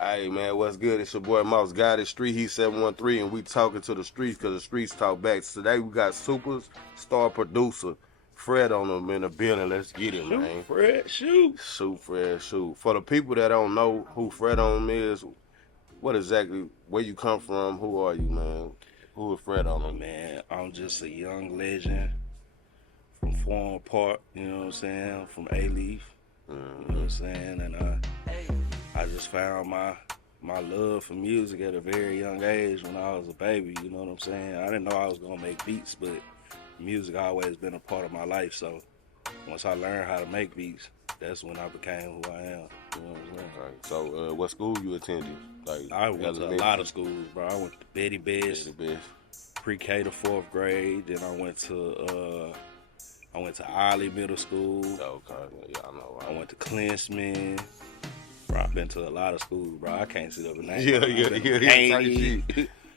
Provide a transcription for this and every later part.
Hey man, what's good? It's your boy Moss Gotti, StreetHeat 713, and we talking to the streets because the streets talk back. Today we got superstar producer Fredonem in the building. Let's get it, Shoot, man. Fred, shoot. Shoot, Fred, shoot. For the people that don't know who Fredonem is, what exactly, where you come from, who are you, man? Who is Fredonem? Man, I'm just a young legend from Foreign Park, you know what I'm saying? From A-Leaf, you know what I'm saying? And I just found my love for music at a very young age when I was a baby, you know what I'm saying? I didn't know I was gonna make beats, but music always been a part of my life. So once I learned how to make beats, that's when I became who I am. You know what I'm saying? Okay. So, what school you attended? Like, I went to a lot of schools, bro. I went to Betty Best, pre-K to 4th grade. Then I went to Ollie Middle School. Okay, yeah, I know. Right? I went to Klinsman. Bro, I've been to a lot of schools, bro. I can't sit up and name. Yeah.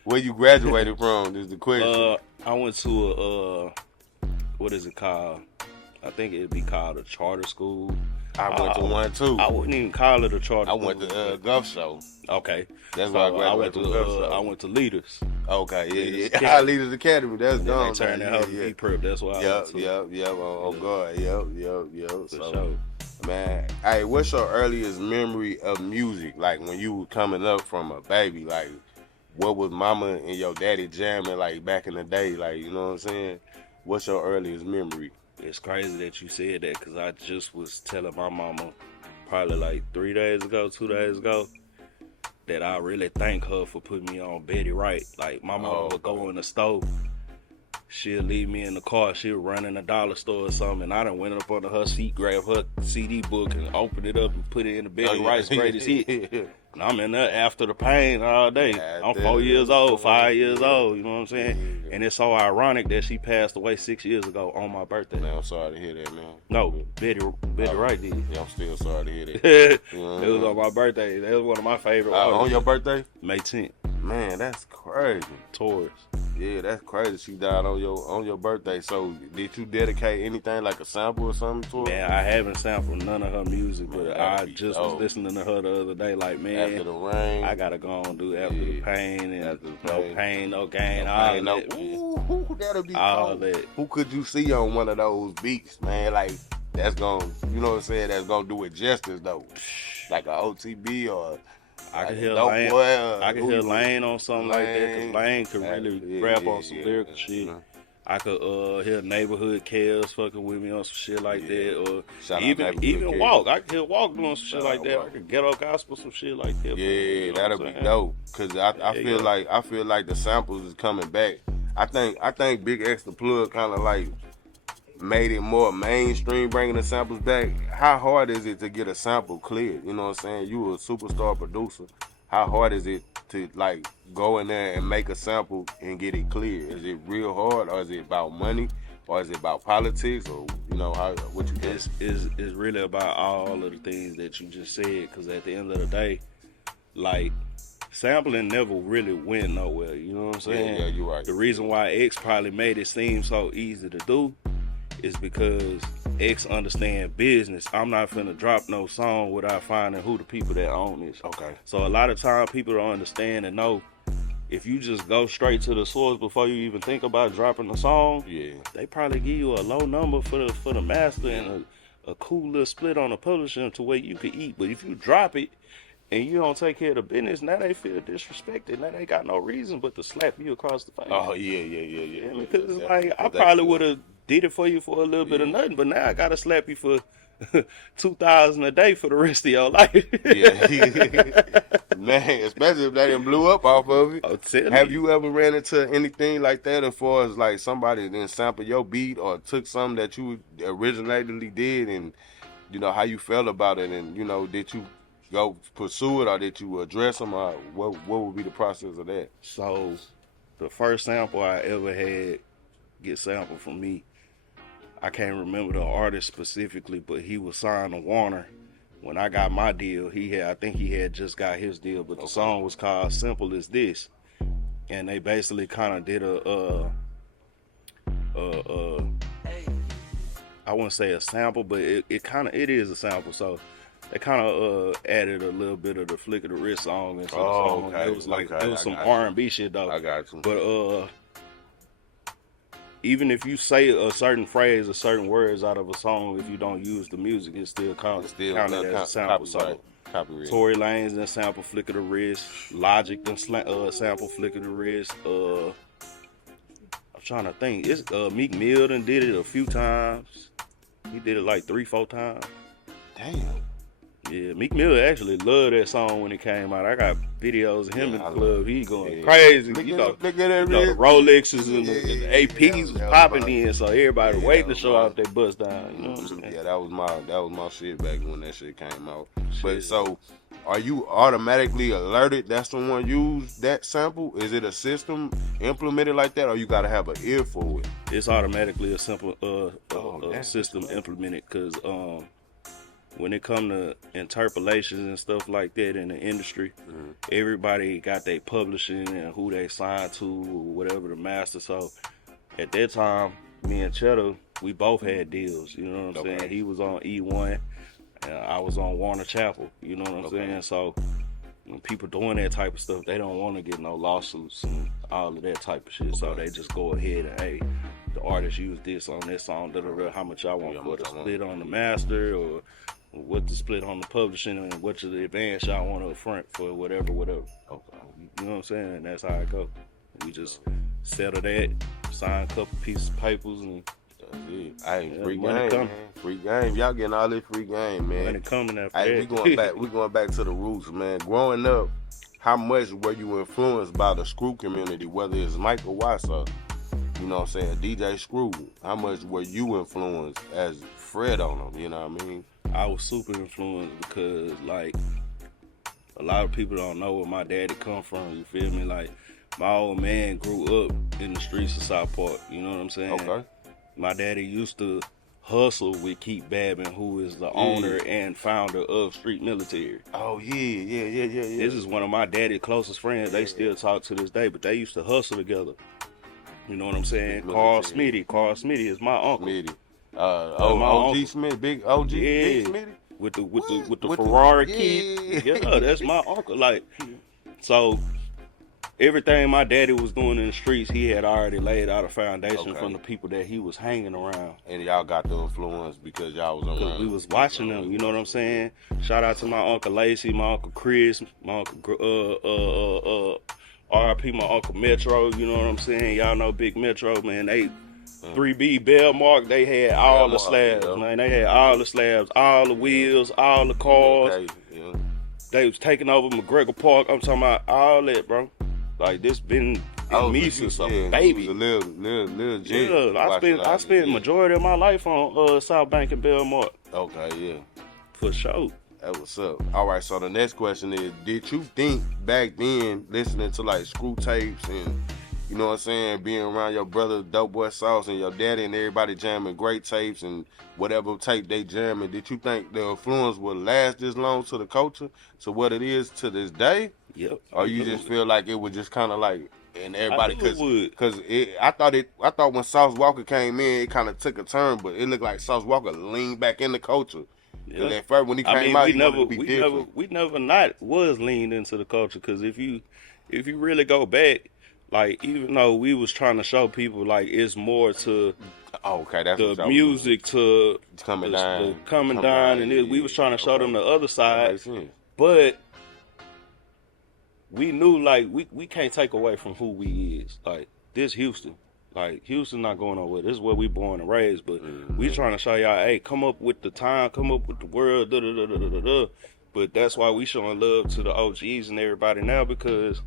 Where you graduated from is the question. I went to what is it called? I think it'd be called a charter school. I went to one too. I wouldn't even call it a charter. I went to Gulf Show. Okay, that's why I went to Gulf Show. I went to Leaders. Okay, yeah. Leaders Academy. That's gone. They turned that out to prep. That's why. Yep. Oh God. Yep. For sure. Man, hey, what's your earliest memory of music? Like when you were coming up from a baby, like what was mama and your daddy jamming like back in the day? Like, you know what I'm saying? What's your earliest memory? It's crazy that you said that because I just was telling my mama probably like 2 days ago, that I really thank her for putting me on Betty Wright. Like my mama would go in the store, she'll leave me in the car, she'll run in the dollar store or something, and I done went up under her seat, grabbed her CD book and opened it up and put it in the Betty Wright's greatest hit. And I'm in there after the pain all day. I'm 4 years old, 5 years old, you know what I'm saying? And it's so ironic that she passed away 6 years ago on my birthday. Man, I'm sorry to hear that, man. No, Betty Wright did. Yeah, I'm still sorry to hear that. It was on my birthday. That was one of my favorite on your birthday? May 10th. Man, that's crazy. Taurus. Yeah, that's crazy. She died on your birthday. So, did you dedicate anything like a sample or something to her? Man, I haven't sampled none of her music, but I just was listening to her the other day. Like, man, After the Rain, I gotta go and do After the Pain and No Pain, No Gain. Ooh, that'll be all cool. that. Who could you see on one of those beats, man? Like that's gonna, you know what I'm saying? That's gonna do it justice though. Like a OTB or. I could hear Lane on something like that, because Lane could really rap on some lyrical shit. I could hear Neighborhood Chaos fucking with me on some shit like that, or even Walk. I could hear Walk doing some shit like that. I could Ghetto Gospel, some shit like that. Yeah, that'll be dope. Cause I feel like the samples is coming back. I think Big X the Plug kind of like made it more mainstream, bringing the samples back. How hard is it to get a sample cleared? You know what I'm saying? You a superstar producer. How hard is it to like go in there and make a sample and get it cleared? Is it real hard, or is it about money, or is it about politics, or you know what you think? It's really about all of the things that you just said. Because at the end of the day, like sampling never really went nowhere. You know what I'm saying? Yeah, you're right. The reason why X probably made it seem so easy to do is because X understand business. I'm not finna drop no song without finding who the people that own this. Okay. So a lot of time people don't understand and know if you just go straight to the source before you even think about dropping the song, they probably give you a low number for the master and a cool little split on the publishing to where you could eat. But if you drop it and you don't take care of the business, now they feel disrespected. Now they got no reason but to slap you across the face. Oh yeah. Because it's like I probably would have did it for you for a little bit of nothing, but now I gotta slap you for $2,000 a day for the rest of your life. Man, especially if they done blew up off of it. Have you ever ran into anything like that as far as like somebody then sample your beat or took something that you originally did, and you know how you felt about it, and you know did you go pursue it or did you address them, or what would be the process of that? So the first sample I ever had get sampled from me, I can't remember the artist specifically, but he was signed to Warner. When I got my deal, I think he had just got his deal, but the song was called Simple As This. And they basically kind of did I wouldn't say a sample, but it is a sample. So they kind of added a little bit of the flick of the wrist song into the song. Okay. It was like Okay, it was I some got you. R&B shit though. I got you. But even if you say a certain phrase or certain words out of a song, if you don't use the music, it's still counted as a sample. So Copyright. Tory Lanez done sample flick of the wrist. Logic done sample flick of the wrist. I'm trying to think. It's Meek Mill done did it a few times. He did it like 3-4 times. Damn. Yeah, Meek Mill actually loved that song when it came out. I got videos of him in the club. He going Yeah. crazy. Look You at know, that the Rolexes and the APs was popping yeah, in, so everybody yeah, waiting to that show was out their bust down. You know what I'm saying? Yeah, that was my shit back when that shit came out. But Shit. so, are you automatically alerted that someone used that sample? Is it a system implemented like that, or you gotta have an ear for it? It's automatically a simple damn, system implemented because when it come to interpolations and stuff like that in the industry, everybody got their publishing and who they signed to or whatever the master. So at that time, me and Cheddar, we both had deals. You know what I'm saying? He was on E1 and I was on Warner Chapel. You know what I'm saying? So when people doing that type of stuff, they don't want to get no lawsuits and all of that type of shit. So they just go ahead and, hey, the artist used this on this song, how much I want for the split on the master or what the split on the publishing and what the advance y'all want up front for whatever. Okay. You know what I'm saying? And that's how it go. We just settle that, sign a couple pieces of papers, and that's it. Hey, free money game, coming. man. Free game. Y'all getting all this free game, man. money coming after Hey, that. we going back to the roots, man. Growing up, how much were you influenced by the Screw community, whether it's Michael Watts or, you know what I'm saying, DJ Screw? How much were you influenced as Fredonem, you know what I mean? I was super influenced because, like, a lot of people don't know where my daddy come from, you feel me? Like, my old man grew up in the streets of South Park, you know what I'm saying? Okay. My daddy used to hustle with Keith Babin, who is the owner and founder of Street Military. Oh, yeah. This is one of my daddy's closest friends. They still talk to this day, but they used to hustle together. You know what I'm saying? Carl Smitty is my uncle. Smitty. my OG uncle. Smith, big OG, Yeah. big Smitty. With the Ferrari yeah. kid. Yeah, that's my uncle. Like, so everything my daddy was doing in the streets, he had already laid out a foundation from the people that he was hanging around. And y'all got the influence because y'all was around. We was watching them, you know what I'm saying? Shout out to my Uncle Lacey, my Uncle Chris, my Uncle RIP, my Uncle Metro, you know what I'm saying? Y'all know Big Metro, man. They 3B Bellmark, they had all the slabs, man. They had all the slabs, all the wheels, all the cars. Okay, yeah. They was taking over McGregor Park. I'm talking about all that, bro. Like, this been in me since a baby. A little jet. Yeah, I spent majority of my life on South Bank and Bellmark. Okay, yeah. For sure. That what's up. All right, so the next question is, did you think back then, listening to like Screw tapes and, you know what I'm saying, being around your brother Dope Boy Sauce and your daddy and everybody jamming great tapes and whatever tape they jamming, did you think the influence would last this long to the culture, to what it is to this day? Yep. Or you just feel like it was just kind of like, and everybody, because I thought when Sauce Walker came in, it kind of took a turn, but it looked like Sauce Walker leaned back in the culture. Yeah. At first, when he came out, he wanted to be different. We never not was leaned into the culture, because if you really go back, like, even though we was trying to show people like it's more to that's the music to coming down, and yeah, we was trying to show them the other side, but we knew like we can't take away from who we is. Like, this Houston. Like, Houston not going nowhere. This is where we born and raised, but we trying to show y'all, hey, come up with the time, come up with the world, But that's why we showing love to the OGs and everybody now, because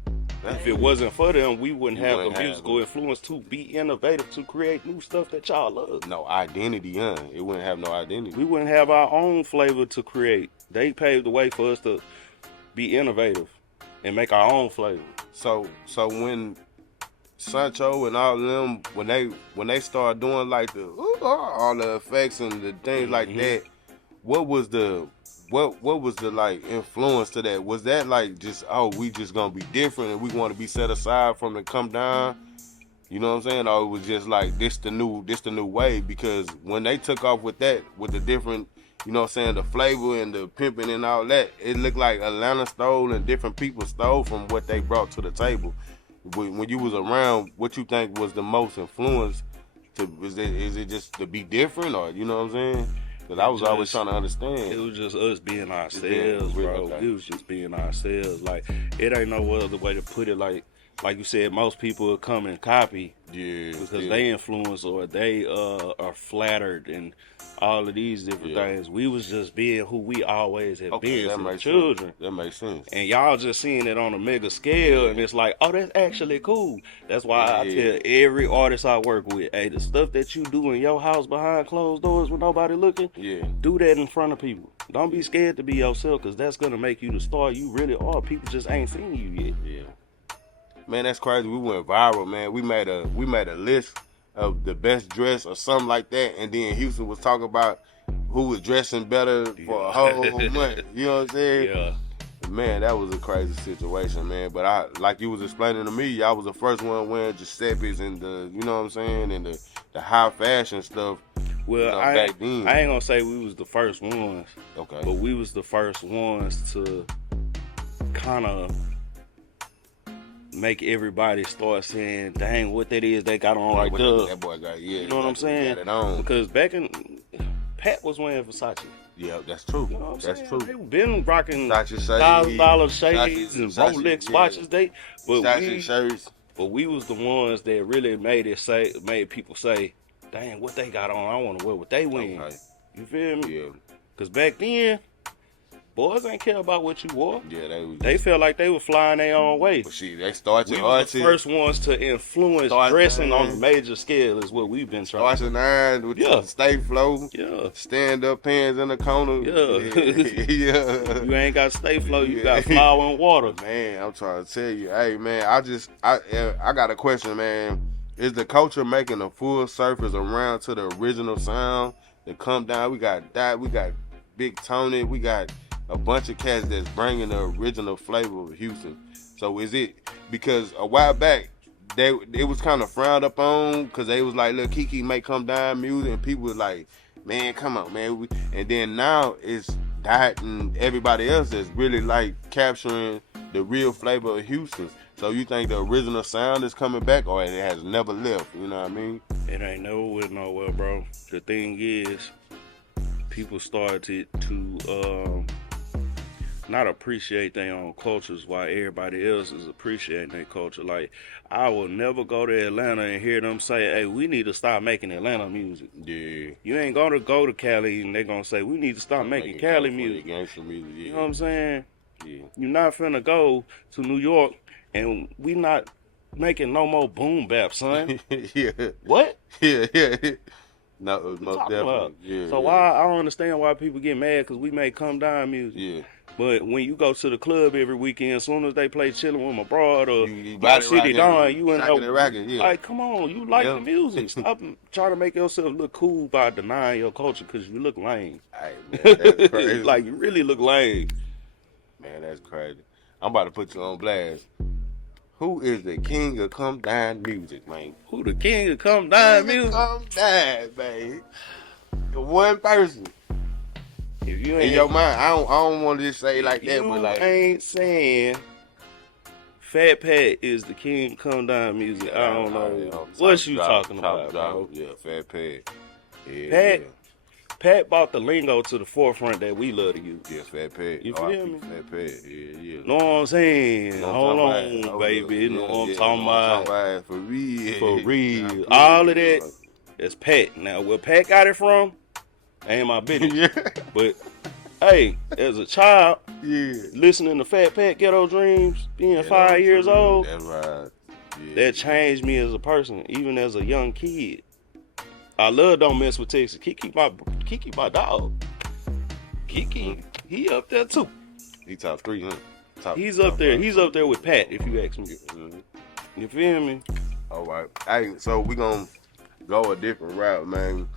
if it wasn't for them, we wouldn't have the musical influence to be innovative, to create new stuff that y'all love. No identity, huh? It wouldn't have no identity. We wouldn't have our own flavor to create. They paved the way for us to be innovative and make our own flavor. So when Sancho and all of them, when they start doing like the all the effects and the things like that, what was the like influence to that? Was that like just, we just gonna be different and we want to be set aside from the come down? You know what I'm saying? Or it was just like this the new way? Because when they took off with that, with the different you know what I'm saying, the flavor and the pimping and all that, it looked like Atlanta stole and different people stole from what they brought to the table. When you was around, what you think was the most influence? Is it just to be different, or you know what I'm saying? Because I was always trying to understand. It was just us being ourselves, bro. Okay. It was just being ourselves. Like, it ain't no other way to put it. Like you said, most people will come and copy because they influence or they are flattered and all of these different things. We was just being who we always have been since children. That makes sense. And y'all just seeing it on a mega scale, and it's like, oh, that's actually cool. That's why I tell every artist I work with, hey, the stuff that you do in your house behind closed doors with nobody looking, do that in front of people. Don't be scared to be yourself, because that's going to make you the star you really are. People just ain't seen you yet. Yeah. Man, that's crazy. We went viral, man. We made a list of the best dress or something like that, and then Houston was talking about who was dressing better for a whole month. You know what I'm saying? Yeah. Man, that was a crazy situation, man. But like you was explaining to me, I was the first one wearing Giuseppe's and the, you know what I'm saying, and the high fashion stuff. Well, back then. I ain't gonna say we was the first ones. Okay. But we was the first ones to kind of make everybody start saying, dang, what that is they got on right there. That boy got, you know what I'm saying? Got it on. Because back in, Pat was wearing Versace. Yeah, that's true. You know what I'm that's saying? true. They been rocking $1,000 shades and Rolex watches. Shirts. But we was the ones that really made people say, dang, what they got on, I want to wear what they wearing. Okay. You feel me? Yeah. Because back then, boys ain't care about what you wore. Yeah, they felt like they were flying their own way. But they started we were the first ones to influence dressing on a major scale is what we've been trying. Starting nine with the stay flow. Yeah. Stand up pants in the corner. Yeah. You ain't got stay flow, you got flour and water. Man, I'm trying to tell you. Hey man, I got a question, man. Is the culture making a full surface around to the original sound that come down? We got Big Tony, we got a bunch of cats that's bringing the original flavor of Houston. So is it because a while back it was kind of frowned up on because they was like, look, Kiki may come down music, and people was like, man, come on, man. And then now it's Dot and everybody else that's really like capturing the real flavor of Houston. So you think the original sound is coming back, or it has never left? You know what I mean? It ain't never went nowhere, bro. The thing is, people started to not appreciate their own cultures while everybody else is appreciating their culture. Like, I will never go to Atlanta and hear them say, hey, we need to stop making Atlanta music. Yeah. You ain't gonna go to Cali and they're gonna say, we need to stop making Cali music. Gangster music, yeah. You know what I'm saying? Yeah. You're not finna go to New York and we not making no more boom bap, son. Yeah. What? Yeah. No, most definitely. Yeah. So why I don't understand why people get mad because we make come down music. Yeah. But when you go to the club every weekend, as soon as they play Chillin' with My Broad or you City Dawn, you end up yeah. like, come on, you like the music. Stop trying to make yourself look cool by denying your culture because you look lame. Hey, man, that's crazy. Like, you really look lame. Man, that's crazy. I'm about to put you on blast. Who is the king of come down music, man? Who the king of come down music? Come down, man. The one person. If you ain't in your mind, I don't want to just say like that, but like, ain't saying Fat Pat is the king come down music. I don't know. What you talking about, bro? Yeah, Fat Pat. Yeah, Pat. Pat brought the lingo to the forefront that we love to use. Yeah, Fat Pat. You feel me? Fat Pat. Yeah. Know what I'm saying? Hold on, baby. You know what I'm talking about? For real. For real. All of that is Pat. Now, where Pat got it from, ain't my business. But, hey, as a child, listening to Fat Pat Ghetto Dreams, being 5 years old, that's right. That changed me as a person, even as a young kid. I love Don't Mess with Texas. Kiki my dog. Kiki, he up there too. He top 3, huh? He's up there. He's up there with Pat, if you ask me. Mm-hmm. You feel me? All right. Hey, so we gonna go a different route, man.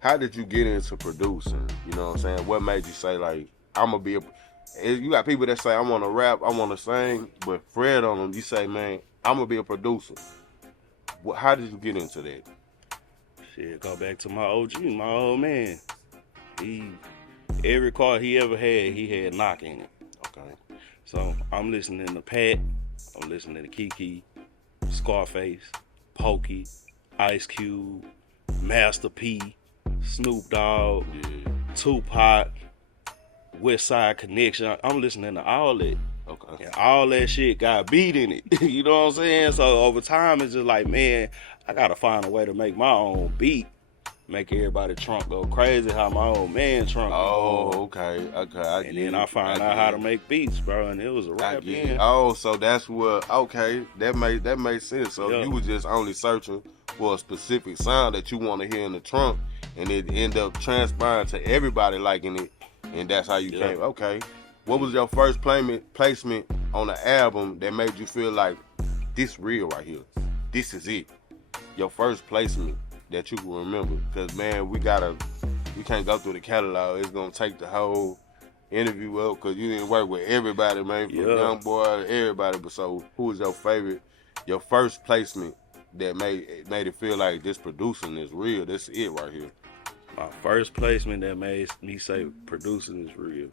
How did you get into producing? You know what I'm saying? What made you say, like, I'm gonna be you got people that say, I want to rap, I want to sing, but Fred on them, you say, man, I'm gonna be a producer. How did you get into that? Shit, go back to my OG, my old man. every car he ever had, he had knock in it. Okay. So I'm listening to Pat, I'm listening to Kiki, Scarface, Pokey, Ice Cube, Master P, Snoop Dogg, Tupac, West Side Connection. I'm listening to all that. Okay. And all that shit got beat in it. You know what I'm saying? So over time, it's just like, man, I gotta find a way to make my own beat. Make everybody trunk go crazy how my old man trunk Oh, go. okay. And then I found out how to make beats, bro, and it was a rap then. Oh, so that's what, okay, that makes sense. So Yeah. you was just only searching for a specific sound that you want to hear in the trunk, and it end up transpiring to everybody liking it, and that's how you came. Okay. What was your first placement on the album that made you feel like, this real right here? This is it. Your first placement that you can remember. Because, man, we can't go through the catalog. It's going to take the whole interview up because you didn't work with everybody, man, from young boy to everybody. But so who was your favorite, your first placement that made it feel like this producing is real? This is it right here. My first placement that made me say producing is real.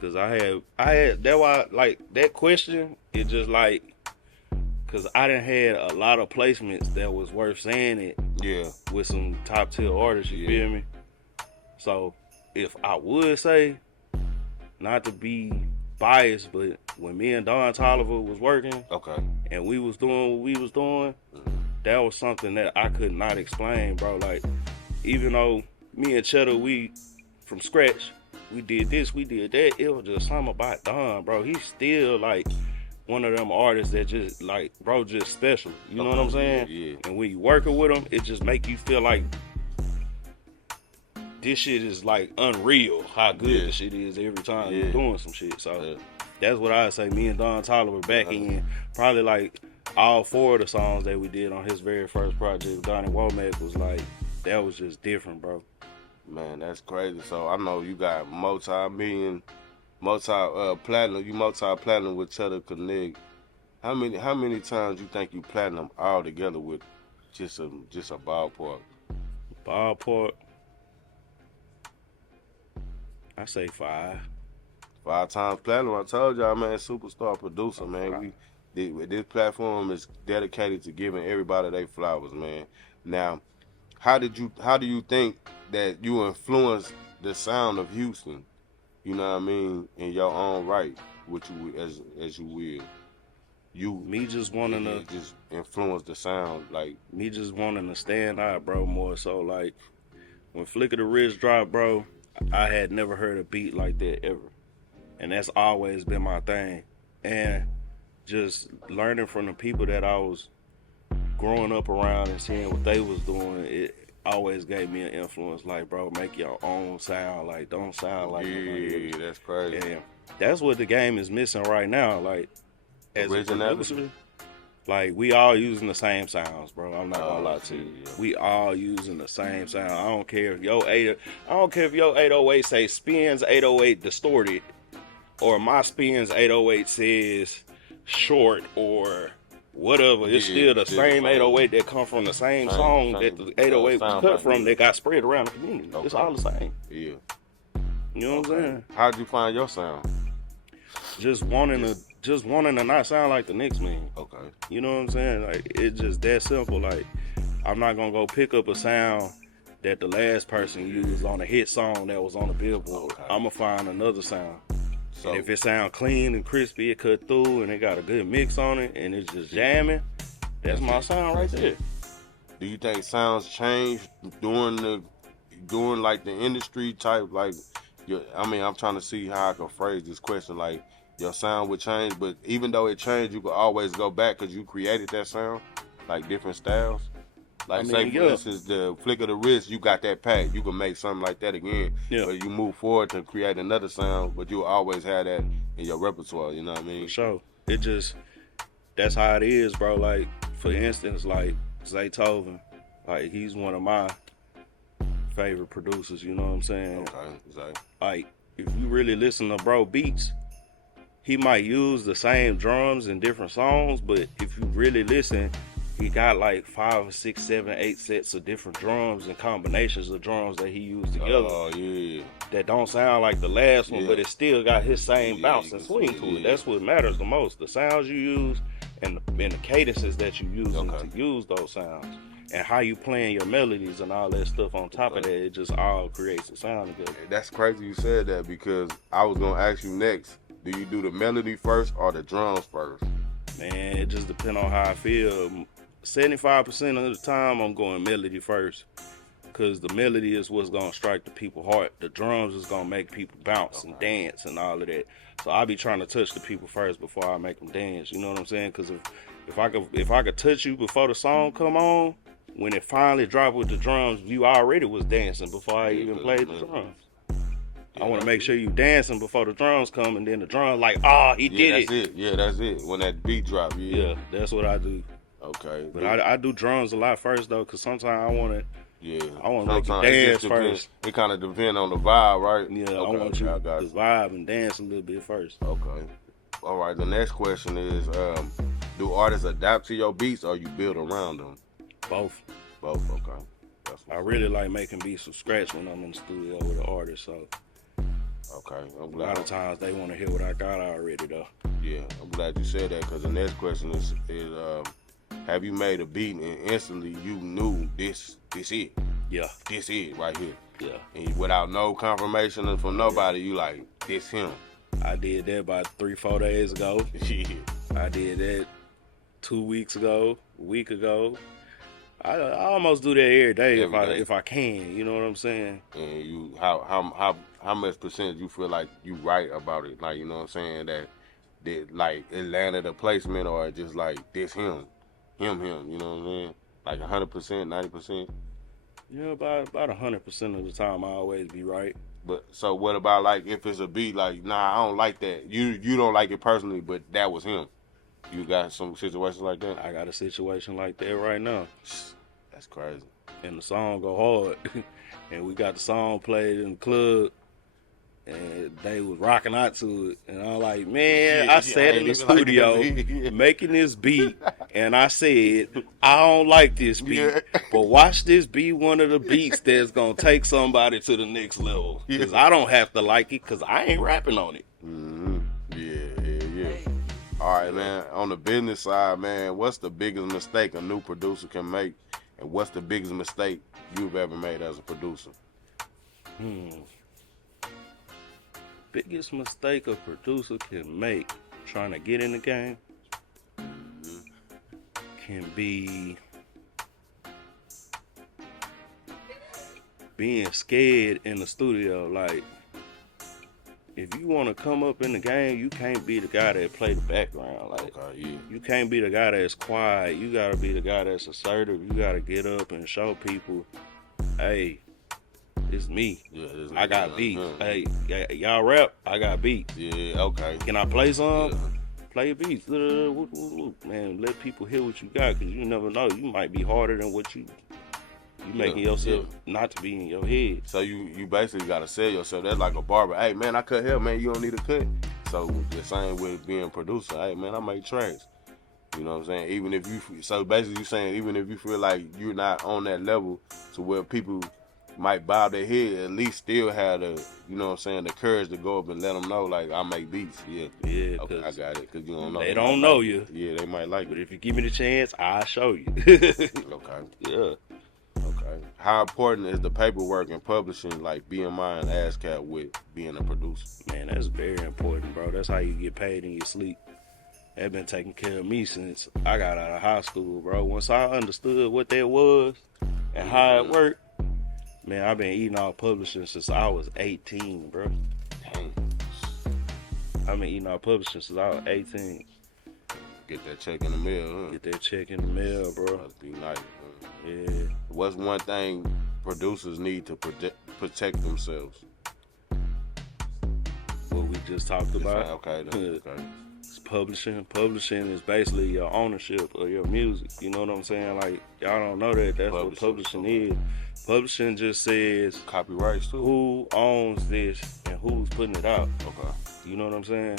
Cause I had that why like that question. It just like, cause I done had a lot of placements that was worth saying it. Yeah. With some top tier artists, you feel me? So if I would say, not to be biased, but when me and Don Tolliver was working, okay, and we was doing what we was doing, that was something that I could not explain, bro. Like, even though me and Cheddar, we from scratch. We did this, we did that. It was just something about Don, bro. He's still like one of them artists that just like, bro, just special. You know what I'm saying? Yeah. And when you working with him, it just make you feel like this shit is like unreal. How good the shit is every time you're doing some shit. So that's what I say. Me and Don Tolliver back in probably like all 4 of the songs that we did on his very first project, Donnie Womack, was like, that was just different, bro. Man, that's crazy. So I know you got multi-platinum. You multi-platinum with Cheddar Connect. How many times you think you platinum all together with just a ballpark? Ballpark. I say 5. 5 times platinum. I told y'all, man, superstar producer, man. This platform is dedicated to giving everybody their flowers, man. Now, how do you think that you influenced the sound of Houston? You know what I mean, in your own right, which you as you will. Me just wanting to just influence the sound, like me just wanting to stand out, bro. More so, like when Flick of the Wrist dropped, bro, I had never heard a beat like that ever, and that's always been my thing. And just learning from the people that I was growing up around and seeing what they was doing, it always gave me an influence. Like, bro, make your own sound. Like, don't sound like nobody else. That's crazy. And that's what the game is missing right now. Like, as a producer, like, we all using the same sounds, bro. I'm not gonna lie to you. We all using the same sound. I don't care if your 808 say spins 808 distorted, or my spins 808 says short, or whatever. It's still the same 808 that come from the same song that the 808 was cut from that got spread around the community. It's all the same. Yeah. You know what I'm saying? How'd you find your sound? Just wanting to not sound like the next man. Okay. You know what I'm saying? Like, it's just that simple. Like, I'm not gonna go pick up a sound that the last person used on a hit song that was on the Billboard. Okay. I'm gonna find another sound. So, and if it sound clean and crispy, it cut through, and it got a good mix on it, and it's just jamming, that's my sound right there. Do you think sounds change during like the industry type? Like, I'm trying to see how I can phrase this question. Like, your sound would change, but even though it changed, you could always go back because you created that sound, like different styles. Like, for instance, the Flick of the Wrist, you got that pack. You can make something like that again. Yeah. But you move forward to create another sound, but you always have that in your repertoire, you know what I mean? For sure. It just, that's how it is, bro. Like, for instance, like, Zaytoven, like, he's one of my favorite producers, you know what I'm saying? Okay, Zay. Like, if you really listen to bro beats, he might use the same drums in different songs, but if you really listen, he got like 5 or 6, 7, 8 sets of different drums and combinations of drums that he used together. Oh, yeah. That don't sound like the last one, Yeah. but it still got his same bounce and swing to it. That's what matters the most. The sounds you use and the cadences that you use to use those sounds. And how you playing your melodies and all that stuff on top of that, it just all creates a sound together. That's crazy you said that, because I was going to ask you next, do you do the melody first or the drums first? Man, it just depends on how I feel. 75% of the time, I'm going melody first, because the melody is what's going to strike the people's heart. The drums is going to make people bounce and dance and all of that. So I be trying to touch the people first before I make them dance. You know what I'm saying? Because if I could touch you before the song come on, when it finally dropped with the drums, you already was dancing before I even played the drums. I want to make sure you dancing before the drums come, and then the drums like, he did it. That's it. Yeah, that's it. When that beat drop, Yeah, that's what I do. Okay. But I do drums a lot first, though, because sometimes I want to make you dance first. It kind of depends on the vibe, right? Yeah, I want you to vibe and dance a little bit first. Okay. All right, the next question is, do artists adapt to your beats or you build around them? Both, okay. I really like making beats from scratch when I'm in the studio with an artist, so. Okay, I'm A glad. lot of times they want to hear what I got already, though. Yeah, I'm glad you said that, because the next question is have you made a beat and instantly you knew this it? Yeah. This it right here. Yeah. And without no confirmation from nobody, you like, this him. I did that about 3-4 days ago. Yeah. I did that 2 weeks ago, a week ago. I almost do that every day if I can. You know what I'm saying? And you, how much percent you feel like you right about it? Like, you know what I'm saying, that like it landed a placement, or just like this him. You know what I'm saying? Like 100%, 90%. Yeah, about 100% of the time I always be right. But so what about like if it's a beat like, nah, I don't like that. You don't like it personally, but that was him. You got some situations like that? I got a situation like that right now. That's crazy. And the song go hard. And we got the song played in the club. And they was rocking out to it. And I'm like, man, I sat in the studio making this beat. And I said, I don't like this beat. But watch this be one of the beats that's going to take somebody to the next level. Because I don't have to like it, because I ain't rapping on it. Mm-hmm. Yeah. All right, man. On the business side, man, what's the biggest mistake a new producer can make? And what's the biggest mistake you've ever made as a producer? Biggest mistake a producer can make trying to get in the game can be being scared in the studio. Like, if you want to come up in the game, you can't be the guy that play the background. Like, you can't be the guy that's quiet. You gotta be the guy that's assertive. You gotta get up and show people, hey, it's me. Yeah, I got beats. Hey, y'all rap? I got beats. Yeah, okay. Can I play some? Yeah. Play your beats. Man, let people hear what you got, because you never know. You might be harder than what you making yourself not to be in your head. So you basically got to sell yourself. That's like a barber. Hey, man, I cut hair, man. You don't need a cut. So the same with being a producer. Hey, man, I make tracks. You know what I'm saying? Even if so basically you saying even if you feel like you're not on that level to where people might bow their head, at least still have the, you know what I'm saying, the courage to go up and let them know, like, I make beats. Yeah, okay, I got it, because you don't know. They don't know you. Yeah, they might like it. But if you give me the chance, I'll show you. Okay. Yeah. Okay. How important is the paperwork and publishing, like BMI and ASCAP, with being a producer? Man, that's very important, bro. That's how you get paid in your sleep. They've been taking care of me since I got out of high school, bro. Once I understood what that was and how it worked, man, I've been eating all publishing since I was 18, bro. Dang. I've been eating all publishing since I was 18. Get that check in the mail, huh? Get that check in the mail, bro. Must be nice, huh? Yeah. What's one thing producers need to protect themselves? What we just talked about. Okay. It's publishing. Publishing is basically your ownership of your music. You know what I'm saying? Like, y'all don't know that. That's what publishing is. Publishing just says copyrights too. Who owns this and who's putting it out. Okay. You know what I'm saying?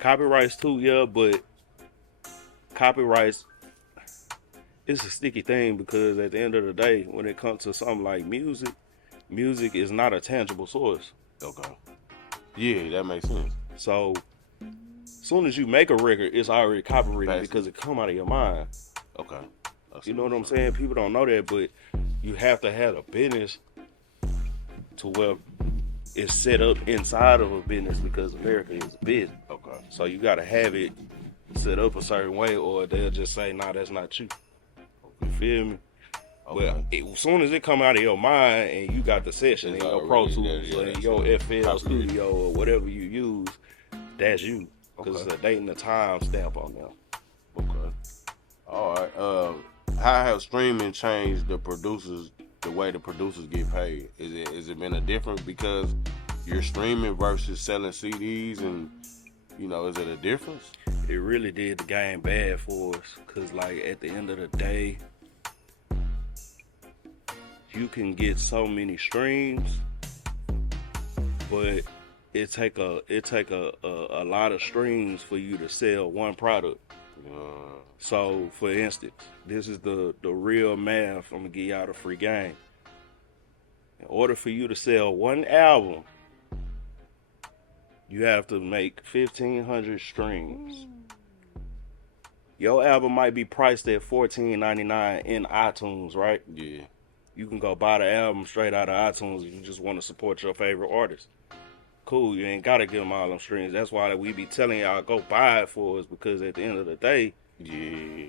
Copyrights too, yeah, but copyrights, it's a sticky thing because at the end of the day, when it comes to something like music, music is not a tangible source. Okay. Yeah, that makes sense. So, as soon as you make a record, it's already copyrighted because it come out of your mind. Okay. You know what I'm saying? People don't know that, but you have to have a business to where it's set up inside of a business because America is big. Okay. So you got to have it set up a certain way or they'll just say, nah, that's not you. You feel me? Okay. But as soon as it come out of your mind and you got the session in your Pro Tools or in your FL Studio or whatever you use, that's you. Because it's a date and a time stamp on them. Okay. All right. How have streaming changed the way the producers get paid? Is it been a difference because you're streaming versus selling CDs, and is it a difference? It really did the game bad for us, cause like at the end of the day, you can get so many streams, but it take a lot of streams for you to sell one product. So, for instance, this is the real math. I'm gonna give y'all the free game. In order for you to sell one album, you have to make 1,500 streams. Your album might be priced at $14.99 in iTunes, right? Yeah. You can go buy the album straight out of iTunes if you just want to support your favorite artist. Cool, you ain't gotta give them all them streams. That's why we be telling y'all go buy it for us, because at the end of the day, yeah,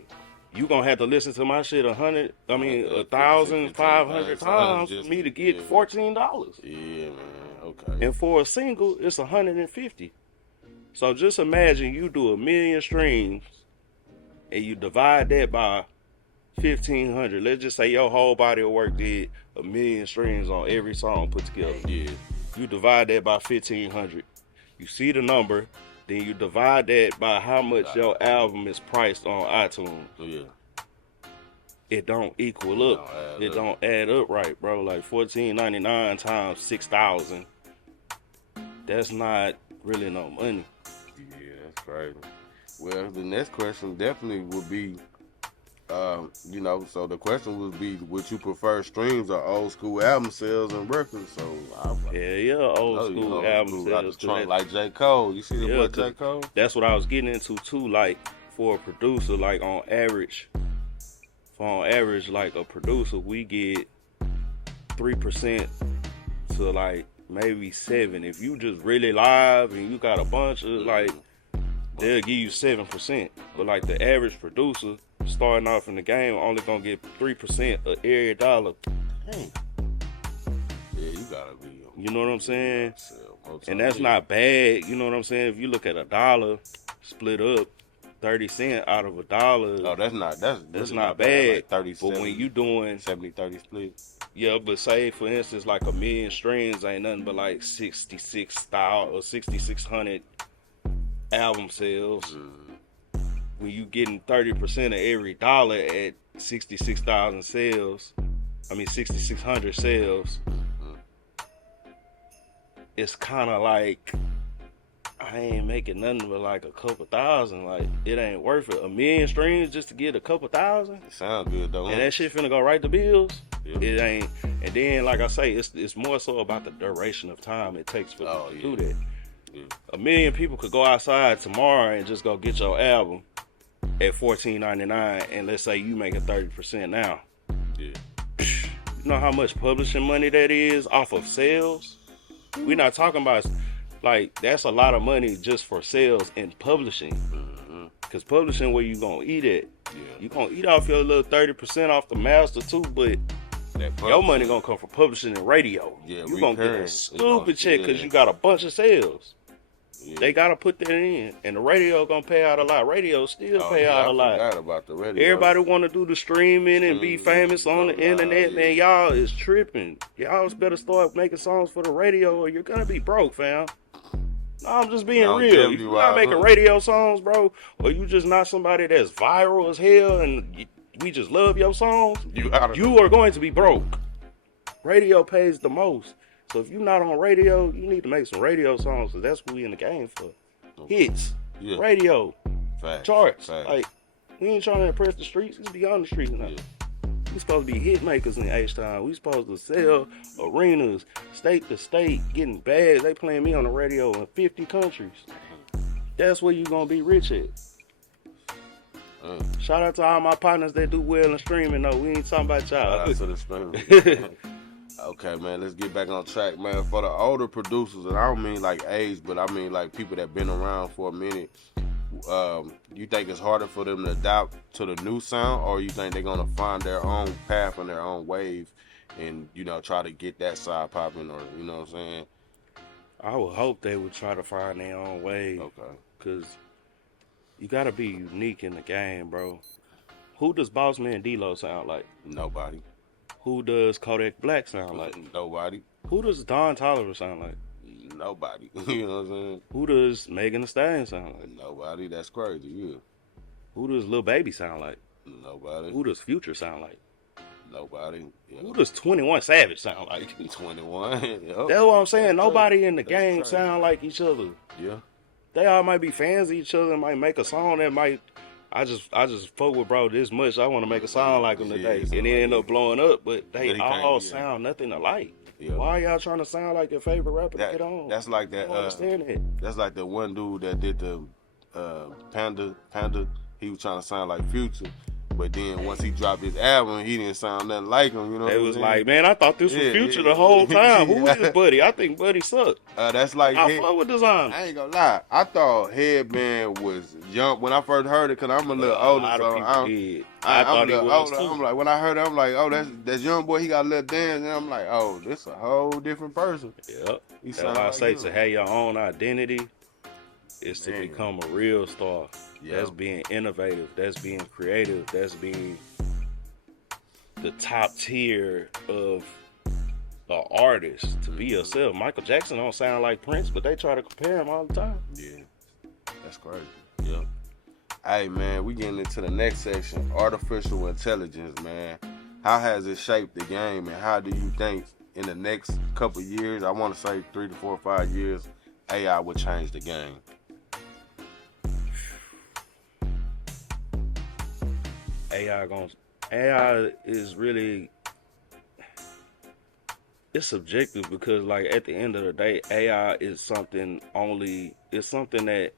you gonna have to listen to my shit 1,500 times for me to get $14. Yeah, man. Okay. And for a single, it's 150. So just imagine you do 1 million streams and you divide that by 1,500. Let's just say your whole body of work did 1 million streams on every song put together. Yeah. You divide that by 1,500. You see the number, then you divide that by how much your album is priced on iTunes. Yeah. It don't equal up. It don't add up right, bro. Like $14.99 times 6,000. That's not really no money. Yeah, that's crazy. Well, the next question definitely would be, so the question would be, would you prefer streams or old school album sales and records? So old school album sales. Like J. Cole. You see the boy J. Cole? That's what I was getting into too. Like for a producer, like on average, like a producer, we get 3% to like maybe 7%. If you just really live and you got a bunch of like, they'll give you 7%. But like the average producer starting off in the game only gonna get 3% of every dollar. Dang. Yeah, you gotta be. You know what I'm saying? And that's not bad. You know what I'm saying? If you look at $1 split up, 30 cents out of $1. Oh, that's not bad. Like 30, but 70, when you doing 70-30 split. Yeah, but say for instance, like 1 million streams ain't nothing but like 66,000 or 6,600 album sales. When you getting 30% of every dollar at 66,000 sales, 6,600 sales, it's kind of like I ain't making nothing but like a couple thousand. Like it ain't worth it. 1 million streams just to get a couple thousand. It sounds good though. And that shit finna go right to bills. Yeah. It ain't. And then, like I say, it's more so about the duration of time it takes for them to do that. Yeah. 1 million people could go outside tomorrow and just go get your album at $14.99, and let's say you making 30% now. Yeah. You know how much publishing money that is off of sales? We're not talking about, like, that's a lot of money just for sales and publishing. Because publishing where you gonna eat at. Yeah. You gonna eat off your little 30% off the master too, but your money gonna come from publishing and radio. Yeah, you gonna get a stupid check because you got a bunch of sales. Yeah. They gotta put that in, and the radio gonna pay out a lot. Radio still pay out a lot. I forgot about the radio. Everybody wanna do the streaming and be famous on the internet, man. Y'all is tripping. Y'all better start making songs for the radio, or you're gonna be broke, fam. No, I'm just being real. You not making radio songs, bro, or you just not somebody that's viral as hell, and we just love your songs. You are going to be broke. Radio pays the most. So if you're not on radio, you need to make some radio songs, because that's what we in the game for. Hits, radio, charts. Like, We ain't trying to impress the streets. It's beyond the streets now. Yeah. We supposed to be hit makers in H-Town. We supposed to sell arenas, state to state, getting bags. They playing me on the radio in 50 countries. That's where you gonna be rich at. Shout out to all my partners that do well in streaming though. We ain't talking about y'all. Shout out to the streaming. Okay, man, let's get back on track, man. For the older producers, and I don't mean like age, but I mean like people that been around for a minute, you think it's harder for them to adapt to the new sound, or you think they're gonna find their own path and their own wave and, you know, try to get that side popping, or, you know what I'm saying? I would hope they would try to find their own way. Okay. Because you got to be unique in the game, bro. Who does Bossman D-Lo sound like? Nobody. Who does Kodak Black sound like? Nobody. Who does Don Toliver sound like? Nobody. You know what I'm saying? Who does Megan Thee Stallion sound like? Nobody. That's crazy. Yeah. Who does Lil Baby sound like? Nobody. Who does Future sound like? Nobody. Yeah. Who does 21 Savage sound like? 21. Yep. That's what I'm saying. That's Nobody in the that's game crazy. sound like each other. Yeah. They all might be fans of each other and might make a song that might. I just fuck with bro this much. I want to make a song like them today, Yeah, and it end up blowing up. But they But he all can't, yeah. sound nothing alike. Yeah. Why y'all trying to sound like your favorite rapper to That, get on? that's like I that. don't understand that. That's like the one dude that did the Panda. He was trying to sound like Future, but then once he dropped his album, he didn't sound nothing like him. You know, It what was I'm like, man, I thought this was Yeah, Future yeah. the whole time. Who Yeah. is Buddy? I think Buddy sucked. that's like. I fuck with design. I ain't gonna lie. I thought Headband was young when I first heard it, cause I'm a little older. A lot So of people I'm, did. I'm I thought a he little was older. too. I'm like, when I heard it, I'm like, oh, that's young boy. He got a little dance, and I'm like, oh, this a whole different person. Yep. He That's sound why I like say him. to have your own identity is to Man. become a real star. Yeah. That's being innovative. That's being creative. That's being the top tier of an artist. To be yourself. Michael Jackson don't sound like Prince, but they try to compare him all the time. Yeah, that's crazy. Yep. Hey, man, we getting into the next section, artificial intelligence, man. How has it shaped the game, and how do you think in the next couple years, I want to say 3 to 4 or 5 years, AI will change the game? AI is really, it's subjective because like at the end of the day, AI is something that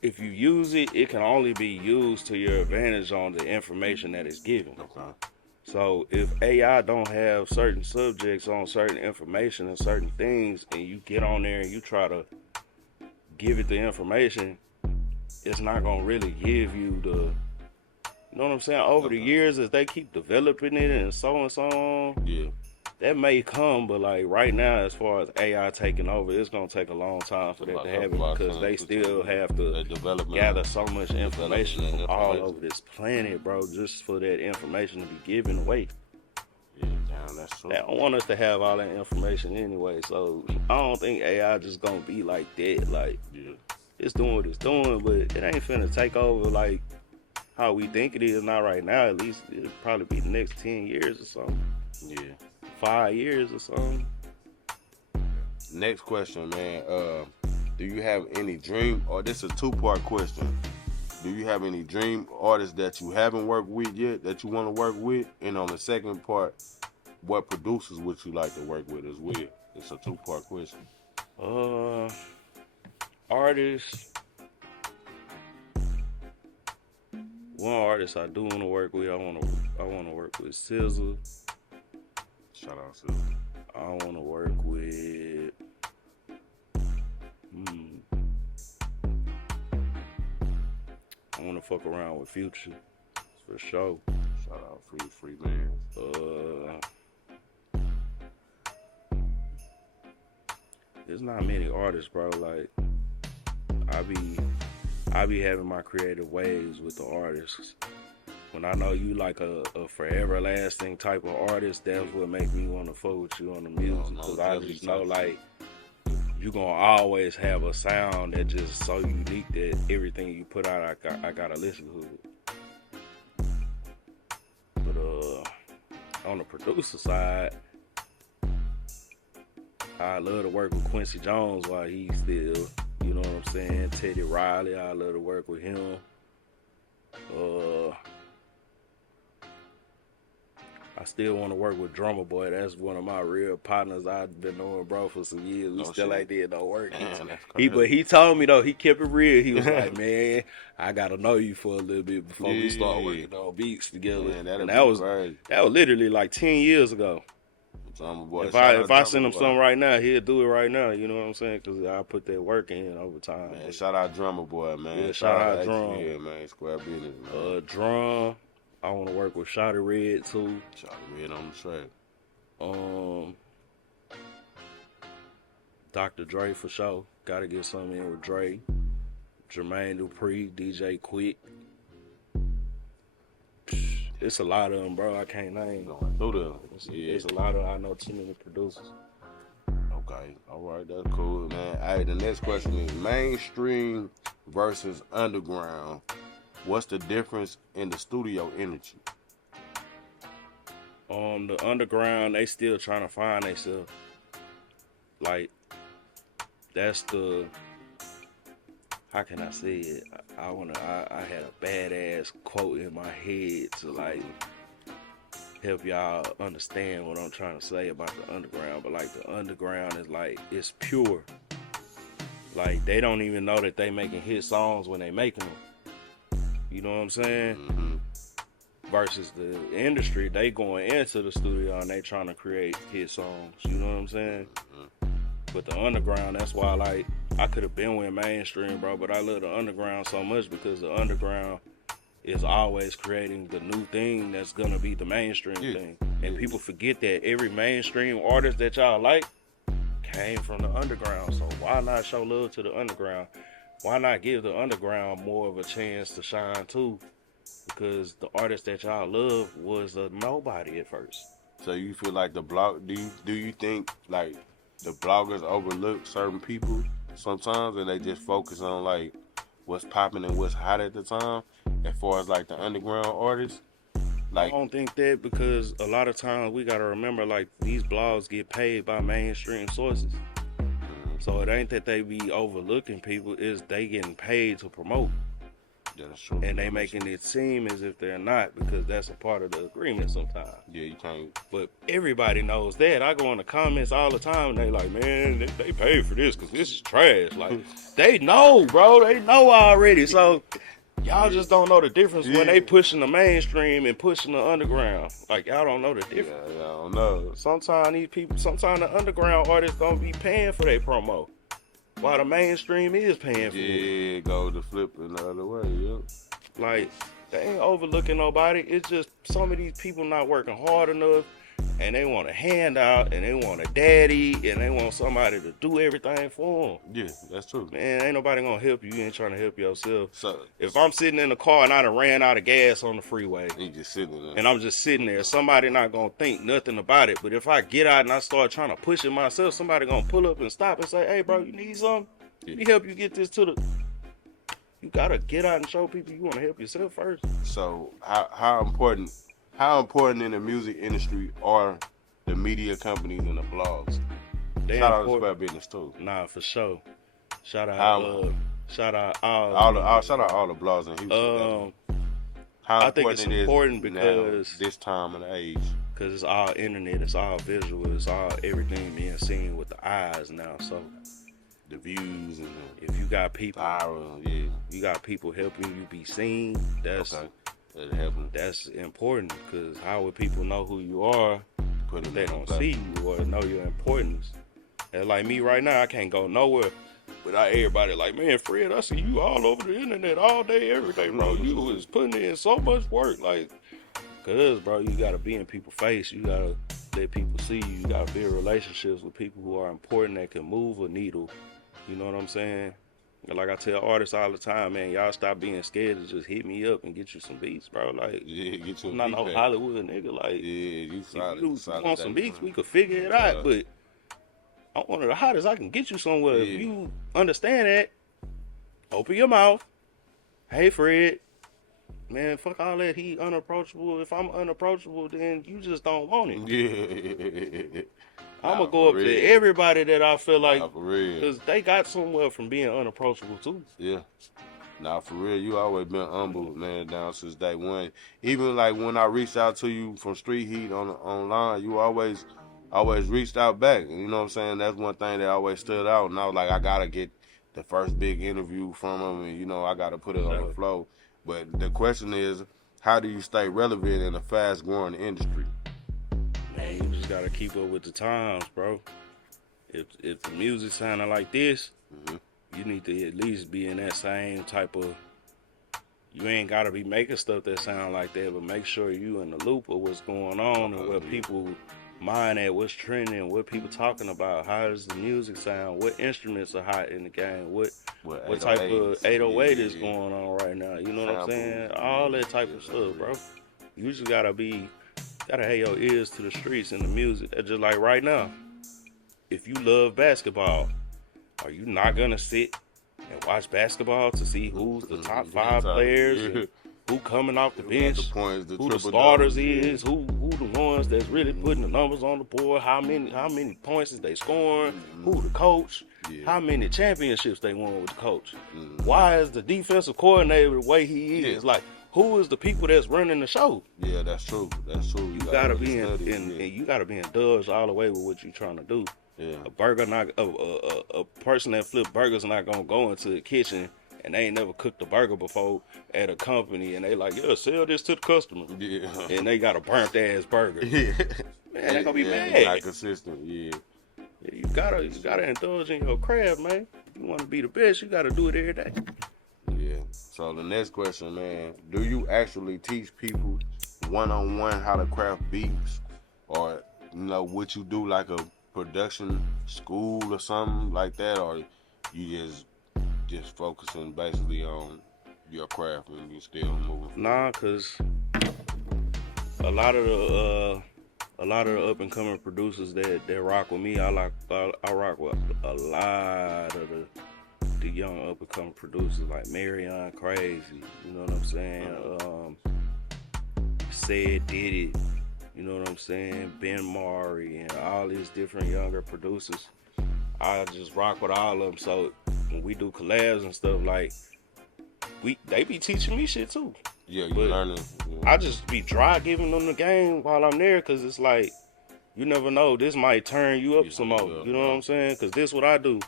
if you use it, it can only be used to your advantage on the information that it's given. Okay. So if AI don't have certain subjects on certain information and certain things, and you get on there and you try to give it the information, it's not gonna really give you the, you know what I'm saying? Over the years, as they keep developing it and so on, Yeah. that may come, but like right now, as far as AI taking over, it's gonna take a long time for that to happen because they still have to gather so much information from all over this planet, bro, just for that information to be given away. Yeah, damn, that's true. They don't want us to have all that information anyway, so I don't think AI just gonna be like that. Like, Yeah. it's doing what it's doing, but it ain't finna take over like how we think it is. Not right now, at least. It'll probably be the next 10 years or something. Yeah. 5 years or something. Next question, man. Do you have any dream, or this is a 2-part question. Do you have any dream artists that you haven't worked with yet that you want to work with? And on the second part, what producers would you like to work with as well? It's a 2-part question. Artists. One artist I do want to work with. I want to work with SZA. Shout out to I want to work with. I want to fuck around with Future, for sure. shout out free man. There's not many artists, bro. Like, I be having my creative ways with the artists. When I know you like a forever lasting type of artist, that's what make me want to fuck with you on the music. Because I just know, like, you gonna always have a sound that just so unique that everything you put out, I gotta listen to it. But on the producer side, I love to work with Quincy Jones while he's still, you know what I'm saying, Teddy Riley. I love to work with him. I still want to work with Drummer Boy. That's one of my real partners I've been knowing, bro, for some years. We still ain't did no work. Damn, that's But he told me though, he kept it real. He was like, man, I gotta know you for a little bit before we start working on beats together. Man, and that was literally like 10 years ago. Drummer Boy. If I send him something right now, he'll do it right now. You know what I'm saying? Because I put that work in over time. Man, shout out Drummer Boy, man. Yeah, shout out Drum. Yeah, man. Square business, man. Drum. I want to work with Shotty Red too. Shotty Red on the track. Dr. Dre for sure. Gotta get something in with Dre. Jermaine Dupri, DJ Quick. It's a lot of them, bro. I can't name. Going through them. It's a lot of. I know too many producers. Okay, all right, that's cool, man. Hey, the next question is mainstream versus underground. What's the difference in the studio energy? The underground, they still trying to find themselves. Like, that's the, how can I say it? I had a badass quote in my head to like help y'all understand what I'm trying to say about the underground. But like the underground is like, it's pure. Like they don't even know that they making hit songs when they making them. You know what I'm saying? Mm-hmm. Versus the industry, they going into the studio and they trying to create hit songs. You know what I'm saying? Mm-hmm. But the underground, that's why like I could have been with mainstream, bro. But I love the underground so much because the underground is always creating the new thing that's gonna be the mainstream thing. And people forget that every mainstream artist that y'all like came from the underground. So why not show love to the underground? Why not give the underground more of a chance to shine too? Because the artist that y'all love was a nobody at first. So you feel like the blog? Do you think like the bloggers overlook certain people sometimes, and they just focus on like what's popping and what's hot at the time, as far as like the underground artists? Like, I don't think that, because a lot of times we gotta remember like these blogs get paid by mainstream sources. So it ain't that they be overlooking people, it's they getting paid to promote. yeah, that's true. And they making it seem as if they're not, because that's a part of the agreement sometimes. Yeah, you can't. But everybody knows that. I go in the comments all the time and they like, man, they paid for this because this is trash. Like, they know, bro. They know already. So y'all just don't know the difference when they pushing the mainstream and pushing the underground. Like, y'all don't know the difference. Yeah, I don't know. Sometimes the underground artists don't be paying for their promo, while the mainstream is paying for it. Yeah, go to flipping the other way, yeah. Like, they ain't overlooking nobody. It's just some of these people not working hard enough, and they want a handout, and they want a daddy, and they want somebody to do everything for them. Yeah, that's true. Man, ain't nobody gonna help you. You ain't trying to help yourself. So if I'm sitting in the car and I done ran out of gas on the freeway, you just sitting there, and I'm just sitting there, somebody not gonna think nothing about it. But if I get out and I start trying to push it myself, somebody gonna pull up and stop and say, hey, bro, you need something? Let me help you get this to the... You gotta get out and show people you want to help yourself first. So how important in the music industry are the media companies and the blogs? Shout out to Square Business too. Nah, for sure. Shout out all the blogs in Houston. I think it's important because this time and age, because it's all internet, it's all visual, it's all everything being seen with the eyes now. So the views and if you got people viral, yeah, you got people helping you be seen. That's that's important, because how would people know who you are if they don't see you or know your importance? And like me right now, I can't go nowhere without everybody like, man, Fred, I see you all over the internet all day, every day, bro. You was putting in so much work, like, cause bro, you gotta be in people's face. You gotta let people see you. You gotta build relationships with people who are important that can move a needle. You know what I'm saying? And like I tell artists all the time, man, y'all stop being scared to just hit me up and get you some beats, bro. Like, yeah, get you I'm not no Hollywood nigga. Like, yeah, if you want some beats, we could figure it out. But I'm one of the hottest. I can get you somewhere. If you understand that, open your mouth. Hey, Fred. Man, fuck all that. He unapproachable. If I'm unapproachable, then you just don't want it. Yeah. I'm gonna go up to everybody that I feel like, because they got somewhere from being unapproachable too. Yeah. Nah, for real, you always been humble, man, down since day one. Even like when I reached out to you from Street Heat online, you always reached out back. You know what I'm saying? That's one thing that always stood out. And I was like, I gotta get the first big interview from him, and I gotta put it on the flow. But the question is, how do you stay relevant in a fast growing industry? Man, you just gotta keep up with the times, bro. If the music sounding like this, you need to at least be in that same type of. You ain't gotta be making stuff that sound like that, but make sure you in the loop of what's going on and what people mind at, what's trending, what people talking about, how does the music sound, what instruments are hot in the game, what type of 808 is going on right now. You know what I'm saying? All that type of stuff, bro. You just gotta have your ears to the streets and the music. Just like right now, if you love basketball, are you not gonna sit and watch basketball to see who's the top 5 players, who coming off the bench, who the starters is, who the ones that's really putting the numbers on the board, how many points is they scoring, who the coach, how many championships they won with the coach, why is the defensive coordinator the way he is, like who is the people that's running the show? Yeah, that's true. You gotta be you gotta be indulged all the way with what you're trying to do. Yeah. A person that flip burgers not gonna go into the kitchen and they ain't never cooked a burger before at a company and they like, yeah, sell this to the customer. Yeah. And they got a burnt ass burger. Yeah. Man, they gonna be mad. Not consistent, yeah. You gotta indulge in your craft, man. You wanna be the best, you gotta do it every day. Yeah. So the next question, man, do you actually teach people one-on-one how to craft beats? Or, would you do like a production school or something like that, or you just focusing basically on your craft and you still moving forward? Nah, cause a lot of the up and coming producers that rock with me, I rock with a lot of the young up and coming producers like Marion Crazy, you know what I'm saying? Said Did It. You know what I'm saying? Ben Mari and all these different younger producers. I just rock with all of them. So when we do collabs and stuff, like they be teaching me shit too. Yeah, you learning. Yeah. I just be dry giving them the game while I'm there, cause it's like you never know. This might turn you up some more. You know what I'm saying? Cause this what I do.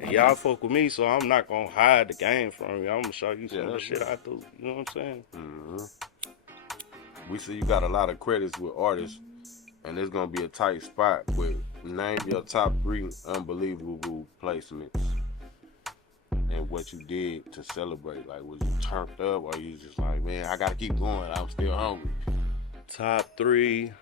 And y'all fuck with me, so I'm not gonna hide the game from you. I'm gonna show you some of the shit I do. You know what I'm saying? Mm-hmm. We see you got a lot of credits with artists, and it's gonna be a tight spot with name your top 3 unbelievable placements and what you did to celebrate. Like, was you turned up, or you just like, man, I gotta keep going, I'm still hungry? Top 3,